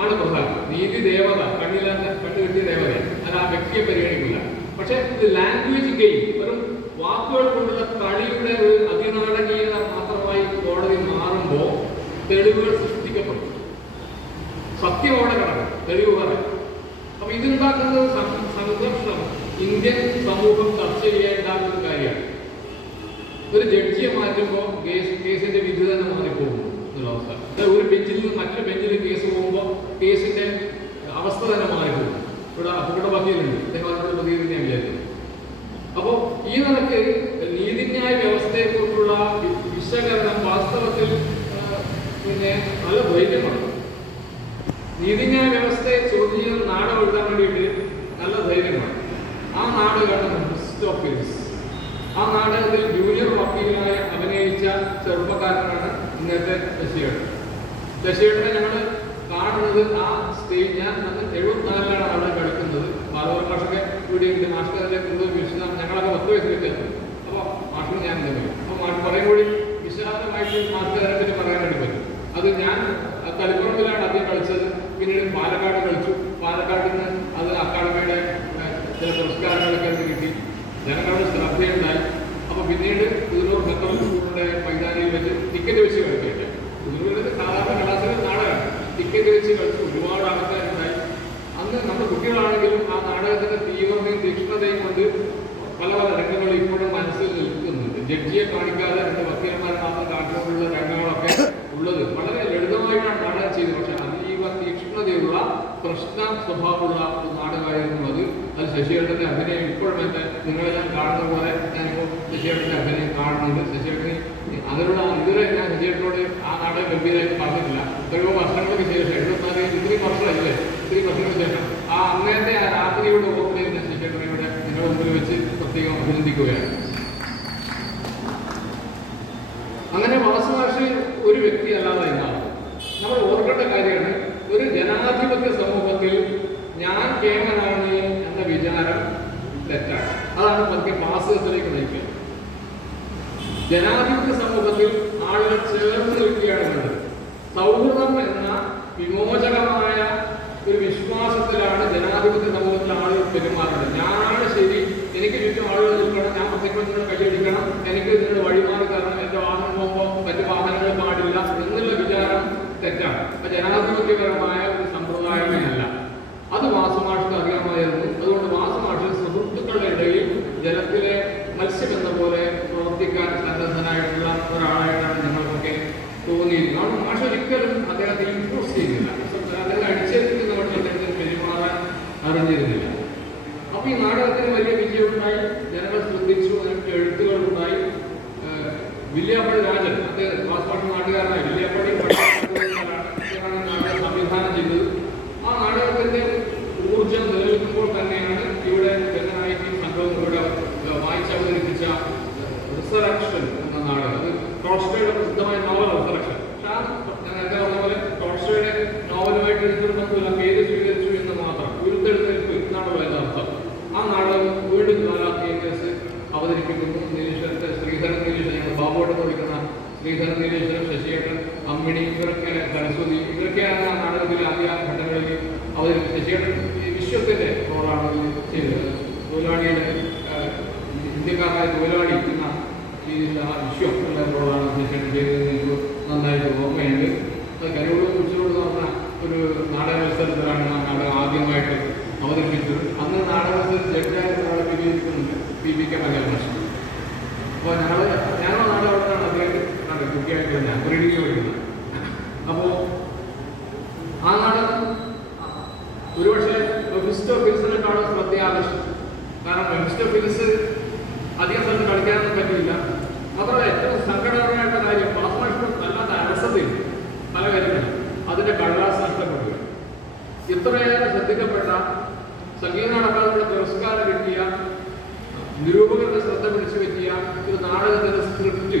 ആണ് പ്രധാനം. നീതി ദേവത, കണ്ണു കിട്ടിയ ദേവതയാണ്, അത് ആ വ്യക്തിയെ പരിഗണിക്കില്ല. പക്ഷെ ഇത് ലാംഗ്വേജ് ഗെയിം, വെറും വാക്കുകൾ കൊണ്ടുള്ള കളിയുടെ ഒരു അതിനാടകീയത മാത്രമായി കോടതി മാറുമ്പോൾ തെളിവുകൾ സൃഷ്ടിക്കപ്പെടും. സത്യം അവിടെ കിടക്കും, തെളിവ് പറയാം. അപ്പൊ ഇതുണ്ടാക്കുന്നത് സംഘർഷം ഇന്ത്യൻ സമൂഹം ചർച്ച ചെയ്യേണ്ട ഒരു കാര്യമാണ്. ഒരു ജഡ്ജിയെ മാറ്റുമ്പോൾ കേസിന്റെ വിധി തന്നെ മാറിപ്പോകും എന്നുള്ള അവസ്ഥ. ഒരു ബെഞ്ചിൽ നിന്ന് മറ്റൊരു ബെഞ്ചിൽ കേസ് പോകുമ്പോൾ കേസിന്റെ അവസ്ഥ തന്നെ മാറിപ്പോകും. ഇവിടെ അപകട വക്കീലുണ്ട്, അദ്ദേഹം അതിനോട് പ്രതികരിക്കാൻ വിചാരിക്കും. അപ്പോൾ ഈ നിലക്ക് നീതിന്യായ വ്യവസ്ഥയെക്കുറിച്ചുള്ള വിശകലനം വാസ്തവത്തിൽ പിന്നെ നല്ല ധൈര്യമാണ്. നീതിന്യായ വ്യവസ്ഥയെ ചോദ്യം ചെയ്യുന്ന നാടകം എഴുതാൻ വേണ്ടിയിട്ട് നല്ല ധൈര്യമാണ്. ആ നാടകമാണ് മെഫിസ്റ്റോഫെലിസ്. ആ നാടകത്തിൽ ജൂനിയർ വക്കീലിനായി അഭിനയിച്ച ചെറുപ്പക്കാരനാണ് ഇന്നത്തെ ശശിയേട്ടനെ ഞങ്ങൾ കാണുന്നത്. ആ സ്റ്റേജ് ഞാൻ 74 അവിടെ കളിക്കുന്നത്. ബാലവർ മാഷൊക്കെ ഇവിടെ മാസ്റ്ററിന്റെ കൂടുതൽ വിശദം ഞങ്ങളൊക്കെ 10 വയസ്സ് വ്യത്യാസം. അപ്പോൾ മാഷിന് ഞാൻ എന്തെങ്കിലും അപ്പോൾ മാഷ് പറയും കൂടി വിശാലമായിട്ട് മാസ്റ്ററെ പറ്റി പറയാൻ വേണ്ടി പറ്റും. അത് ഞാൻ തളിപ്പറമ്പിലാണ് ആദ്യം കളിച്ചത്, പിന്നീട് പാലക്കാട് കളിച്ചു. പാലക്കാട്ടിൽ നിന്ന് അത് അക്കാഡമിയുടെ ചില പുരസ്കാരങ്ങളൊക്കെ കിട്ടി, ജനങ്ങളുടെ ശ്രദ്ധയുണ്ടായി. അപ്പോൾ പിന്നീട് പുതിലൂർ മെത്തൽ സ്കൂളിന്റെ മൈതാനിയിൽ വെച്ച് ടിക്കറ്റ് വെച്ച് കളിക്കാം. പുതിലൂരിൽ സാധാരണ കലാശാല നാടകമാണ്, ടിക്കറ്റ് വെച്ച് കളിച്ച് ഒരുപാട് ആൾക്കാരുണ്ടായി. അന്ന് നമ്മുടെ കുട്ടികളാണെങ്കിലും ആ നാടകത്തിന്റെ തീവ്രതയും തീക്ഷ്ണതയും കൊണ്ട് പല രംഗങ്ങളും ഇപ്പോഴും മനസ്സിൽ നിൽക്കുന്നുണ്ട്. ജഡ്ജിയെ കാണിക്കാതെ 2 വക്കീലന്മാരെ മാത്രം കാണിച്ചുകൊണ്ടുള്ള രംഗങ്ങളൊക്കെ ഉള്ളത് വളരെ ലളിതമായിട്ടാണ് നാടകം ചെയ്തത്. പക്ഷെ അതീവ തീക്ഷ്ണതയുള്ള പ്രശ്ന സ്വഭാവമുള്ള ഒരു നാടകമായിരുന്നു അത്. ശശിയേട്ടന്റെ അഭിനയം ഇപ്പോഴും എന്റെ നിങ്ങളെല്ലാം കാണുന്ന പോലെ ഞാനിപ്പോൾ ശശിയേട്ടന്റെ അഭിനയം കാണുന്നുണ്ട്. ശശിയേട്ടന് അതിനുള്ള ഇതുവരെ ഞാൻ ശശിയേട്ടനോട് ആ നാടകം ഗംഭീരമായിട്ട് പറഞ്ഞിട്ടില്ല. എത്രയോ വർഷങ്ങൾക്ക് ശേഷം 74 ഇത്രയും വർഷമല്ലേ, ഇത്രയും വർഷങ്ങൾക്ക് ശേഷം ആ അന്നത്തെ ആ രാത്രിയുടെ ഓർമ്മയിൽ ഞാൻ ശശിയേട്ടനയുടെ നിങ്ങളുടെ മുമ്പിൽ വെച്ച് പ്രത്യേകം അഭിനന്ദിക്കുകയാണ്. അങ്ങനെ വാസുഭാഷ ഒരു വ്യക്തി അല്ലാതെ എന്നാണ് നമ്മൾ ഓർക്കേണ്ട കാര്യമാണ്. ഒരു ജനാധിപത്യ സമൂഹത്തിൽ ഞാൻ കേമനാണ് എന്ന വിചാരം തെറ്റാണ്. അതാണ് പതുക്കെ ഫാസിസത്തിലേക്ക് നയിക്കുക. ജനാധിപത്യ സമൂഹത്തിൽ ആളുകൾ ചേർന്ന് നിൽക്കുകയാണ് വേണ്ടത്. സൗഹൃദം എന്ന വിമോചകമായ ഒരു വിശ്വാസത്തിലാണ് ജനാധിപത്യ സമൂഹത്തിൽ ആളുകൾ പെരുമാറുന്നത്. ഞാനാണ് ശരി, എനിക്ക് ചുറ്റും ആളുകൾ നിൽക്കണം, ഞാൻ പ്രത്യേകം നിങ്ങൾ കൈയടിക്കണം, എനിക്ക് നിങ്ങൾ വഴിമാറി തരണം, എന്റെ വാഹനം പോകുമ്പോൾ മറ്റു വാഹനങ്ങൾ പാടില്ല എന്നുള്ള വിചാരം തെറ്റാണ്. അപ്പൊ ജനാധിപത്യപരമായ ഒരു ശ്രീധരൻ നീലേശ്വരം, ശശിയേട്ടൻ, അമ്മിണി, ഇവരൊക്കെ സരസ്വതി, ഇവരൊക്കെയാണ് ആ നാടകത്തിലെ ആദ്യ ഘട്ടങ്ങളിൽ അവതരിപ്പിച്ചത്. ശശിയേട്ടൻ വിശ്വത്തിൻ്റെ റോളാണ് ചെയ്തത്. തൊഴിലാളിയുടെ ഇന്ത്യക്കാരായ തൊഴിലാളി എന്ന രീതിയിൽ ആ വിശ്വം ഉള്ള റോളാണ് ശശിയേട്ടൻ ചെയ്തത്. എനിക്ക് നന്നായിട്ട് ഓർമ്മയുണ്ട്. അത് കരയോട് കുറിച്ചോട് നടന്ന ഒരു നാടക മത്സരത്തിലാണ് ആ നാടകം ആദ്യമായിട്ട് അവതരിപ്പിച്ചത്. അന്ന് നാടക മത്സരം ജഡ്ജായിട്ട് ഒരാളെ വിജയിക്കുന്നുണ്ട്, PBK പഞ്ചാബ്. അപ്പോൾ ഞങ്ങളുടെ നാടകം അവിടെയാണ് അദ്ദേഹം കുട്ടിയായിട്ട് ഞാൻ റീഡിങ് പഠിക്കുന്നത്. അപ്പോൾ ആ നാടകം ഒരുപക്ഷെ മെഫിസ്റ്റോഫിലിസിനെക്കാളും ശ്രദ്ധ ആകർഷിച്ചു. കാരണം മെഫിസ്റ്റോഫിലിസ് അധികം സ്ഥലത്ത് കളിക്കാനൊന്നും പറ്റില്ല. മാത്രമല്ല ഏറ്റവും സങ്കടകരമായിട്ട് കാര്യം വാസ്തവം അല്ലാത്ത അലസതയിൽ പല കാര്യങ്ങളും അതിൻ്റെ കടലാസ് നഷ്ടപ്പെടുക. ഇത്രയേറെ ശ്രദ്ധിക്കപ്പെട്ട സംഗീത നാടകങ്ങളുടെ പുരസ്കാരം കിട്ടിയ നിരൂപകരുടെ ശ്രദ്ധ പിടിച്ചു പറ്റിയ ഒരു നാടകത്തിൻ്റെ സ്ക്രിപ്റ്റ്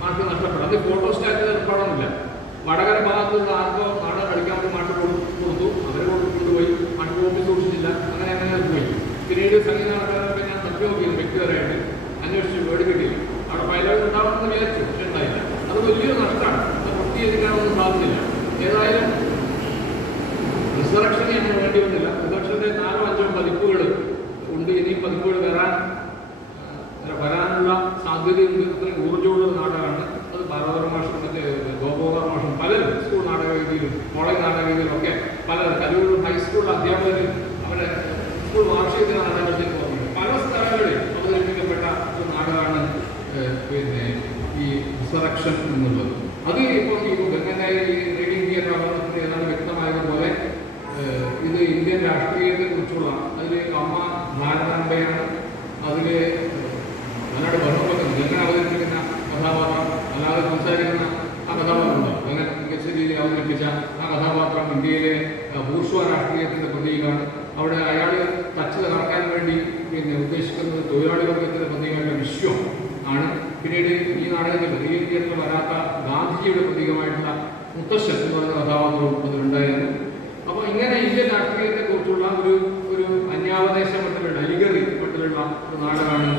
മാർക്ക് നഷ്ടപ്പെടും. അത് ഫോട്ടോസ്റ്റാറ്റ് നിർമ്മാണമില്ല. വടകര ഭാഗത്തുള്ള ആർക്കോ നാടകം കളിക്കാൻ വേണ്ടി മാട്ട് കൊടുത്തു. അവർ കൊണ്ടുപോയി മാട്ട് കോപ്പി സൂക്ഷിച്ചില്ല. അങ്ങനെ പോയി. പിന്നീട് സംഗീത നാടകങ്ങളൊക്കെ ഞാൻ തപ്പി നോക്കിയിരുന്നു വ്യക്തിപരമായിട്ട് അന്വേഷിച്ചു. വേടി കിട്ടിയില്ല. അവിടെ പൈലറ്റ് ഉണ്ടാവണമെന്ന് വിചാരിച്ചു, പക്ഷെ ഉണ്ടായില്ല. അത് വലിയൊരു നഷ്ടമാണ്. അത് പൂർത്തീകരിക്കാനൊന്നും സാധിച്ചില്ല. ഏതായാലും റിസറക്ഷന് ഞങ്ങൾ വേണ്ടി വന്നില്ല. റിസറക്ഷൻ്റെ 4-5 പതിപ്പുകൾ ഉണ്ട്. ഇനിയും പതിപ്പുകൾ വരാനുള്ള സാധ്യതയുണ്ട്. അത്രയും ഊർജ്ജമുള്ള നാടകമാണ് അത്. ബാലവര മാഷും മറ്റേ ഗോപോകർ മാഷും പലരും സ്കൂൾ നാടകവേദിയിലും കോളേജ് നാടകവേദിയിലും ഒക്കെ പലരും കരൂർ ഹൈസ്കൂൾ അധ്യാപകർ അവരെ സ്കൂൾ വാർഷികത്തിന് നാടകത്തിൽ പോകുന്നുണ്ട്. പല സ്ഥലങ്ങളിൽ അവതരിപ്പിക്കപ്പെട്ട ഒരു നാടകമാണ് പിന്നെ ഈ റിസറക്ഷൻ എന്നുള്ളത്. അത് ഇപ്പം ഈ ഗംഗനായി റീഡിംഗ് തിയേറ്റർ അവതരണത്തിന് ഏതാണ്ട് വ്യക്തമായതുപോലെ ഇത് ഇന്ത്യൻ രാഷ്ട്രീയത്തെ കുറിച്ചുള്ള അതിൽ അമ്മ ഭാരതാംബയാണ്. അതിൽ അതിനോട് ബഹുമതി ഗംഗ അവതരിപ്പിക്കുന്ന കഥാപാത്രം അല്ലാതെ സംസാരിക്കുന്ന ആ കഥാപാത്രമുണ്ട്. അങ്ങനെ മികച്ച രീതിയിൽ അവതരിപ്പിച്ച ആ കഥാപാത്രം ഇന്ത്യയിലെ ബൂർഷ്വാ രാഷ്ട്രീയത്തിൻ്റെ പ്രതീകമാണ്. അവിടെ അയാൾ തച്ച് തകർക്കാൻ വേണ്ടി പിന്നെ ഉദ്ദേശിക്കുന്നത് തൊഴിലാളി വർഗത്തിൻ്റെ പ്രതീകമായിട്ടുള്ള വിശ്വം ആണ്. പിന്നീട് ഈ നാടകത്തിൽ റീഡിംഗ് തിയേറ്ററിൽ വരാത്ത ഗാന്ധിജിയുടെ പ്രതീകമായിട്ടുള്ള മുത്തശ്ശൻ എന്ന് പറയുന്ന കഥാപാത്രവും അതിലുണ്ടായിരുന്നു. അപ്പോൾ ഇങ്ങനെ ഇന്ത്യൻ രാഷ്ട്രീയത്തെ കുറിച്ചുള്ള ഒരു അന്യാവദേശ മട്ടിലുള്ള അലിഗറി മട്ടിലുള്ള ഒരു നാടകമാണ്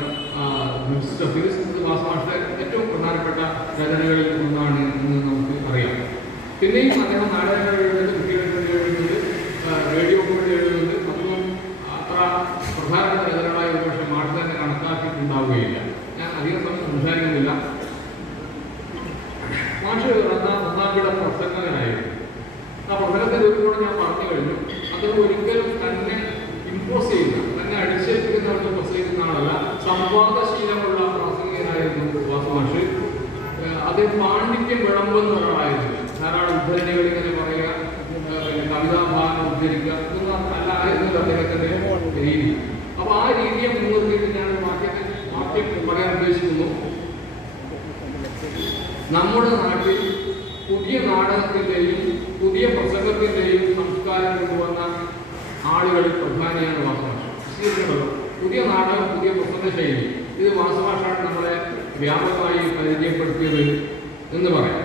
മെഫിസ്റ്റോഫിലിസ്. വാസ്തവമായിട്ട് ഏറ്റവും പ്രധാനപ്പെട്ട രചനകളിൽ ഒന്നാണ് എന്ന് നമുക്ക് അറിയാം. പിന്നെയും അദ്ദേഹം നാടകങ്ങൾ എഴുതുന്നത്, കുട്ടികൾക്ക് വേണ്ടി എഴുതുന്നത്, റേഡിയോക്ക് വേണ്ടി എഴുതുന്നത്. അതൊന്നും അത്ര പ്രധാനപ്പെട്ട രചനകളായ ഒരു പക്ഷേ മാഷ് തന്നെ കണക്കാക്കിയിട്ടുണ്ടാവുകയില്ല. ഞാൻ അധികം സമയം സംസാരിക്കുന്നില്ല. മാഷ് ഒന്നാം കിട പ്രസംഗകനായിരുന്നു. ആ പ്രസംഗത്തിൽ ഒരു കൂടെ ഞാൻ പറഞ്ഞു കഴിഞ്ഞു. അദ്ദേഹം ഒരിക്കലും തന്നെ ഇമ്പോസ് ചെയ്യുന്ന, തന്നെ അടിച്ചേൽപ്പിക്കുന്നവർക്ക് പ്രസംഗിക്കുന്ന ആളല്ല. സംവാദശീലമുള്ള പ്രാസംഗികനായിരുന്നു വാസുമാഷ്. അദ്ദേഹം പാണ്ഡിത്യം വിളമ്പുന്ന ഒരാളായിരുന്നില്ല. ധാരാളം ഉദ്ധരണികൾ ഇങ്ങനെ പറയുക, പിന്നെ കവിതാഭാഗം ഉദ്ധരിക്കുക ഇതൊന്നും അല്ലായിരുന്നു അദ്ദേഹത്തിൻ്റെ രീതി. അപ്പോൾ ആ രീതിയെ മുൻനിർത്തിയിട്ട് ഞാൻ വാക്യം പറയാൻ ഉദ്ദേശിക്കുന്നു. നമ്മുടെ നാട്ടിൽ പുതിയ നാടകത്തിൻ്റെയും പുതിയ പ്രസംഗത്തിൻ്റെയും സംസ്കാരം കൊണ്ടുവന്ന ആളുകളിൽ പ്രധാനിയാണ് വാസുഭാഷ. പുതിയ നാടകം, പുതിയ പ്രസംഗ ശൈലി, ഇത് വാസുഭാഷയാണ് നമ്മളെ വ്യാപകമായി പരിചയപ്പെടുത്തിയത് എന്ന് പറയാം.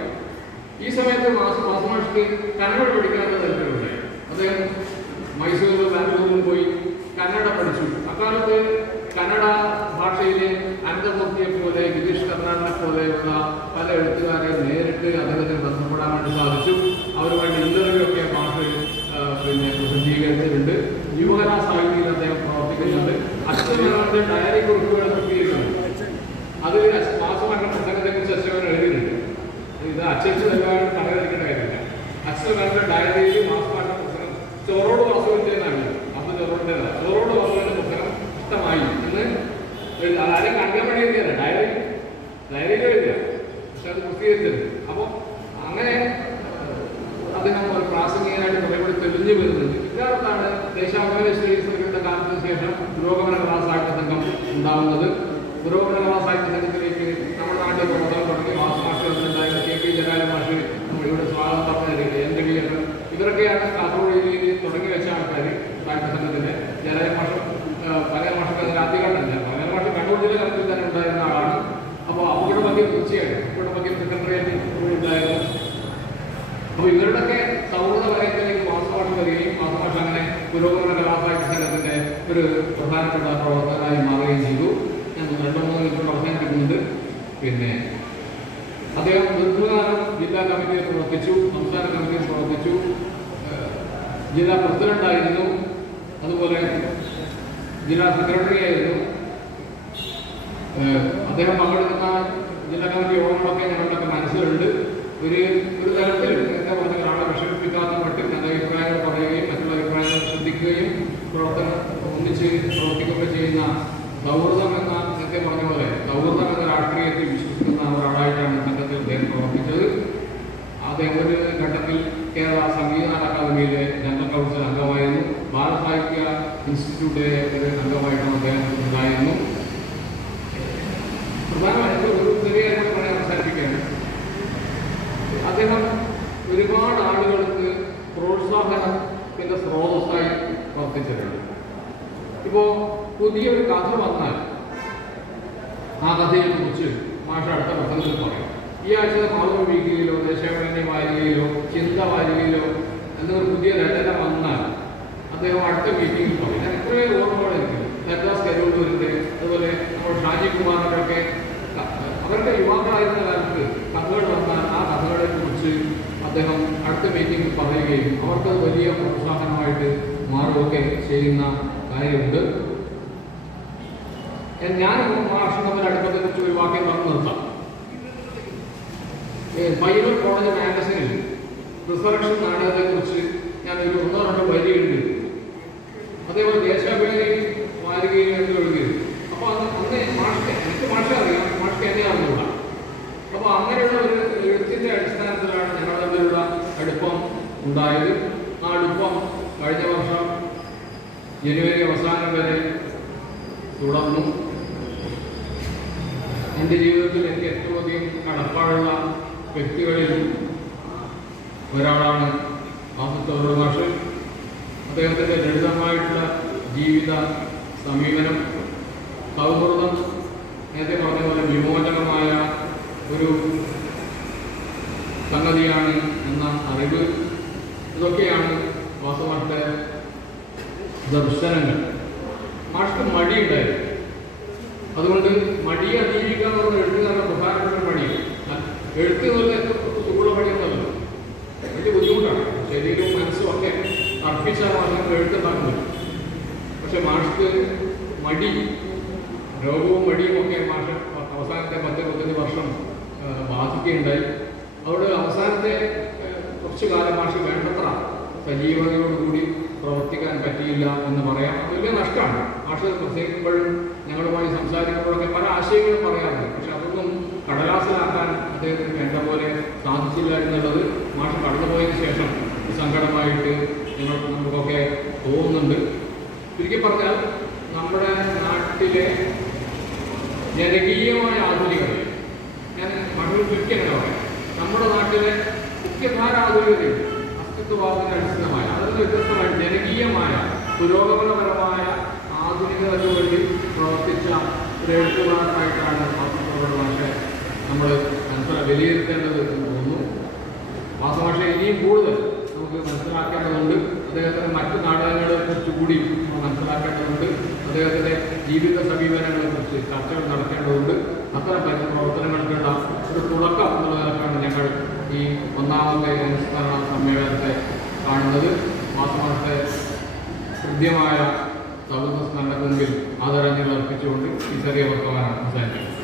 ഈ സമയത്ത് വാസുഭാഷയ്ക്ക് കന്നഡ പഠിക്കാത്ത താല്പര്യമുണ്ടായി. അദ്ദേഹം മൈസൂരിലും ബാംഗ്ലൂരിലും പോയി കന്നഡ പഠിച്ചു. അക്കാലത്ത് കന്നഡ ഭാഷയിലെ അനന്തമൂർത്തിയെ പോലെ ഗിരീഷ് കർണാടിനെ പോലെയുള്ള പല എഴുത്തുകാരെ നേരിട്ട് അദ്ദേഹത്തിന് ബന്ധപ്പെടാൻ വേണ്ടി സാധിച്ചു. അവരുമായിട്ട് ഇന്റർവ്യൂ ഒക്കെ ഭാഷ പിന്നെ പ്രസിദ്ധീകരിച്ചിട്ടുണ്ട്. യുവകലാ സാഹിത്യത്തിൽ അദ്ദേഹം പ്രവർത്തിക്കുന്നുണ്ട്. അച്ഛനാറിന്റെ ഡയറി കുറിപ്പുകൾ പ്രസിദ്ധീകരിക്കുന്നുണ്ട്. അതിൽ വാസുമാരുടെ പുസ്തകത്തെക്കുറിച്ച് അച്ഛൻ എഴുതിയിട്ടുണ്ട്. ഇത് അച്ചടിച്ച് നൽകാൻ തലകരിക്കേണ്ട കാര്യമില്ല. അച്ഛനാറിന്റെ ഡയറിയിൽ വാസുമാരുടെ പുസ്തകം ചോറോട് വാസുവിൻ്റെതാണ്. അന്ന് ചോറോടിൻ്റെതാണ്. ചോറോട് വാസുവിൻ്റെ പുസ്തകം ഇഷ്ടമായി എന്ന് ആരും കണ്ടാൻ വേണ്ടി എഴുതിയല്ല, ഡയറിയിൽ എഴുതിയ, പക്ഷെ അത് പ്രസിദ്ധീകരിച്ചത്. അപ്പോൾ അങ്ങനെ അദ്ദേഹം ഒരു പ്രാസംഗികനായിട്ട് കുറേക്കൂടി തെളിഞ്ഞു വരുന്നുണ്ട്. ഇക്കാലത്താണ് ദേശാഭിമാനശ്രീയുടെ കാലത്തിന് ശേഷം പുരോഗമന കലാസാഹിത്യ സംഘം ഉണ്ടാകുന്നത്. പുരോഗമന കലാസാഹിത്യ സംഘത്തിലേക്ക് നമ്മുടെ നാട്ടിൽ പ്രവർത്തനം തുടങ്ങി വാസുമാഷുണ്ടായിരുന്ന KP ജലാലി മാഷ്, ഇവിടെ സ്വാഗതം പറഞ്ഞ NW, ഇവരൊക്കെയാണ് കാസർഗോഡ് ജില്ലയിൽ തുടങ്ങി വെച്ച ആൾക്കാർ സാഹിത്യ സംഘത്തിൻ്റെ. ജലാലി മാഷും പകര മാഷൊക്കെ അതിൽ ആദ്യഘട്ടമില്ല. പകര മാഷ് കണ്ണൂർ ജില്ല കലത്തിൽ തന്നെ ഉണ്ടായിരുന്ന ആളാണ്. അപ്പോൾ അവരുടെ ಬಗ್ಗೆ തീർച്ചയായും അവരുടെ ಬಗ್ಗೆ സെക്രട്ടറിയേറ്റ് ഉണ്ടായിരുന്നു. അപ്പോൾ ഇവരുടെയൊക്കെ സൗഹൃദ വലയത്തിലേക്ക് വാസുഭാഷ വരികയും വാസുഭാഷ അങ്ങനെ പുരോഗമന കലാസാഹിത്യ സംഘത്തിൻ്റെ ഒരു പ്രധാനപ്പെട്ട പ്രവർത്തകനായി മാറുകയും ചെയ്തു. ഞാൻ 2-3 മിനിറ്റ് അവസാനിപ്പിക്കുന്നുണ്ട്. പിന്നെ അദ്ദേഹം ജില്ലാ കമ്മിറ്റിയിൽ പ്രവർത്തിച്ചു, സംസ്ഥാന കമ്മിറ്റിയിൽ പ്രവർത്തിച്ചു, ജില്ലാ പ്രസിഡന്റായിരുന്നു, അതുപോലെ ജില്ലാ സെക്രട്ടറി ആയിരുന്നു. അദ്ദേഹം പങ്കെടുക്കുന്ന ജില്ലാ കമ്മിറ്റി യോഗങ്ങളൊക്കെ ഞങ്ങളുടെയൊക്കെ മനസ്സിലുണ്ട്. ഒരു തരത്തിൽ എന്താ പറഞ്ഞാൽ ഒരാളെ വിഷമിപ്പിക്കാത്ത മട്ടിൽ നല്ല അഭിപ്രായങ്ങൾ പറയുകയും മറ്റുള്ള അഭിപ്രായങ്ങൾ ശ്രദ്ധിക്കുകയും ഒന്നിച്ച് പ്രവർത്തിക്കുകയൊക്കെ ചെയ്യുന്ന സൗഹൃദം എന്ന നേരത്തെ പറഞ്ഞ പോലെ സൗഹൃദം എന്ന രാഷ്ട്രീയത്തിൽ വിശ്വസിക്കുന്ന ഒരാളായിട്ടാണ് സംഘത്തിൽ അദ്ദേഹം പ്രവർത്തിച്ചത്. അദ്ദേഹം ഒരു ഘട്ടത്തിൽ കേരള സംഗീത അക്കാദമിയിലെ ജനറൽ കൗൺസിൽ അംഗമായിരുന്നു. ബാലസാഹിത്യ ഇൻസ്റ്റിറ്റ്യൂട്ടിലെ ഒരു അംഗമായിട്ടും അദ്ദേഹം ഉണ്ടായിരുന്നു. പ്രധാനമായിട്ട് ഒരു ചെറിയ പണി അവസാനിപ്പിക്കുകയാണ്. അദ്ദേഹം ഒരുപാട് ആളുകൾക്ക് പ്രോത്സാഹനത്തിൻ്റെ സ്രോതസ്സായി പ്രവർത്തിച്ചിട്ടുണ്ട്. ഇപ്പോൾ പുതിയൊരു കഥ വന്നാൽ ആ കഥയെ കുറിച്ച് മാഷ് അടുത്ത പ്രസംഗത്തിൽ പറയും. ഈ ആഴ്ച മാതൃ വീക്കിലോ ദേശാഭിമാനി വാരികയിലോ ചിന്ത വാരികയിലോ എന്നൊരു പുതിയ രചന വന്നാൽ അദ്ദേഹം അടുത്ത മീറ്റിംഗിൽ പറയും. ഞാൻ എത്രയോ ഓർമ്മകളെനിക്ക് ലതാസ് കരൂരിൻ്റെ അതുപോലെ നമ്മൾ ഷാജി കുമാറിൻ്റെയൊക്കെ അവരുടെ യുവാക്കളായിരുന്ന കാലത്ത് കഥകൾ വന്നാൽ ആ കഥകളെ കുറിച്ച് അദ്ദേഹം അടുത്ത മീറ്റിംഗിൽ പറയുകയും അവർക്ക് വലിയ പ്രോത്സാഹനമായിട്ട് മാറുകയൊക്കെ ചെയ്യുന്ന കാര്യമുണ്ട്. ഞാൻ മാഷ് തമ്മിൽ അടുപ്പത്തെ കുറിച്ച് ഒരു വാക്യം പറഞ്ഞു നിർത്താം. പയ്യന്നൂർ കോളേജ് മാഗസിനിൽ റിസറക്ഷൻ നാടകത്തെക്കുറിച്ച് ഞാൻ ഒരു 1-2 വരി എഴുതി. അതേപോലെ ദേശാഭിമാനി വാരികയിൽ എഴുതി. അപ്പോൾ അന്ന് മാഷ്ക്ക് എനിക്ക് മാഷെ അറിയാം, മാഷ്ക്ക് എന്നെ അറിഞ്ഞുകൂടാ. അപ്പോൾ അങ്ങനെയുള്ള ഒരു എഴുത്തിൻ്റെ അടിസ്ഥാനത്തിലാണ് ഞങ്ങൾ തമ്മിലുള്ള അടുപ്പം ഉണ്ടായത്. ആ അടുപ്പം കഴിഞ്ഞ വർഷം ജനുവരി അവസാനം വരെ തുടർന്നു. എൻ്റെ ജീവിതത്തിൽ എനിക്ക് ഏറ്റവും അധികം കടപ്പാടുള്ള വ്യക്തികളിൽ ഒരാളാണ് വാസുദേവ മാഷ്. അദ്ദേഹത്തിൻ്റെ ലളിതമായിട്ടുള്ള ജീവിത സമീപനം, സൗഹൃദം, നേരത്തെ പറഞ്ഞ പോലെ വിമോചനമായ ഒരു സംഗതിയാണ് എന്ന അറിവ്, ഇതൊക്കെയാണ് വാസുമാരുടെ ദർശനങ്ങൾ. മാഷ്ക്ക് മടിയുണ്ടായിരുന്നു. അതുകൊണ്ട് മടിയെ അതിജീവിക്കുക എന്ന് പറഞ്ഞാൽ എഴുത്തുകാരുടെ പ്രധാനപ്പെട്ട മടിയാണ്. എഴുത്ത് എന്നുള്ള സുഖമുള്ള മടിയൊന്നുമല്ലോ, വലിയ ബുദ്ധിമുട്ടാണ്. ശരീരവും മനസ്സും ഒക്കെ അർപ്പിച്ചാൽ മാത്രം എഴുത്തുണ്ടാക്കുന്നത്. പക്ഷെ മാഷ്ക്ക് മടി, രോഗവും മടിയും ഒക്കെ മാഷ് അവസാനത്തെ 10-15 വർഷം ബാധിക്കുകയുണ്ടായി. അതുകൊണ്ട് അവസാനത്തെ കുറച്ചു കാലം മാഷ് വേണ്ടത്ര സജീവതയോടുകൂടി പ്രവർത്തിക്കാൻ പറ്റിയില്ല എന്ന് പറയാം. വലിയ നഷ്ടമാണ്. മാഷ് പ്രസംഗിക്കുമ്പോഴും ഞങ്ങളുമായി സംസാരിക്കുമ്പോഴൊക്കെ പല ആശയങ്ങളും പറയാറുണ്ട്. പക്ഷെ അതൊന്നും കടലാസിലാക്കാൻ അദ്ദേഹത്തിന് വേണ്ട പോലെ സാധിച്ചില്ല എന്നുള്ളത് മാഷ് കടന്നുപോയതിന് ശേഷം സങ്കടമായിട്ട് നമുക്കൊക്കെ തോന്നുന്നുണ്ട്. ചുരുക്കി പറഞ്ഞാൽ നമ്മുടെ നാട്ടിലെ ജനകീയമായ ആധുനികത, ഞാൻ മറ്റൊരു ചുരുക്കി അങ്ങനെ പറയാം, നമ്മുടെ നാട്ടിലെ മുഖ്യധാര ആധുനികതയിൽ അസ്തിത്വവാദത്തിന് അടിസ്ഥാനമായ അതിന് വ്യത്യസ്തമായ ജനകീയമായ പുരോഗമനപരമായ ആധുനികതയ്ക്ക് വേണ്ടി പ്രവർത്തിച്ച ഒരു എഴുത്തുകാരനായിട്ടാണ് വാസുഭാഷ നമ്മൾ വിലയിരുത്തേണ്ടത് എന്ന് തോന്നുന്നു. വാസുഭാഷ ഇനിയും കൂടുതൽ നമുക്ക് മനസ്സിലാക്കേണ്ടതുണ്ട്. അദ്ദേഹത്തിൻ്റെ മറ്റു നാടകങ്ങളെ കുറിച്ച് കൂടി മനസ്സിലാക്കേണ്ടതുണ്ട്. അദ്ദേഹത്തിൻ്റെ ജീവിത സമീപനങ്ങളെക്കുറിച്ച് ചർച്ചകൾ നടത്തേണ്ടതുണ്ട്. അത്തരം പ്രവർത്തനങ്ങൾക്കുള്ള ഒരു തുടക്കം എന്നുള്ള നിലക്കാണ് ഞങ്ങൾ ഈ 1ാമത്തെ അനുസ്മരണ സമ്മേളനത്തെ കാണുന്നത്. വാസുഭാഷത്തെ കൃത്യമായ സൗഹൃദ സ്മരണ മുമ്പിൽ ആദരാഞ്ജലികൾ അർപ്പിച്ചുകൊണ്ട് ഈ ചെറിയ വർത്തമാനം അവസാനിപ്പിക്കും.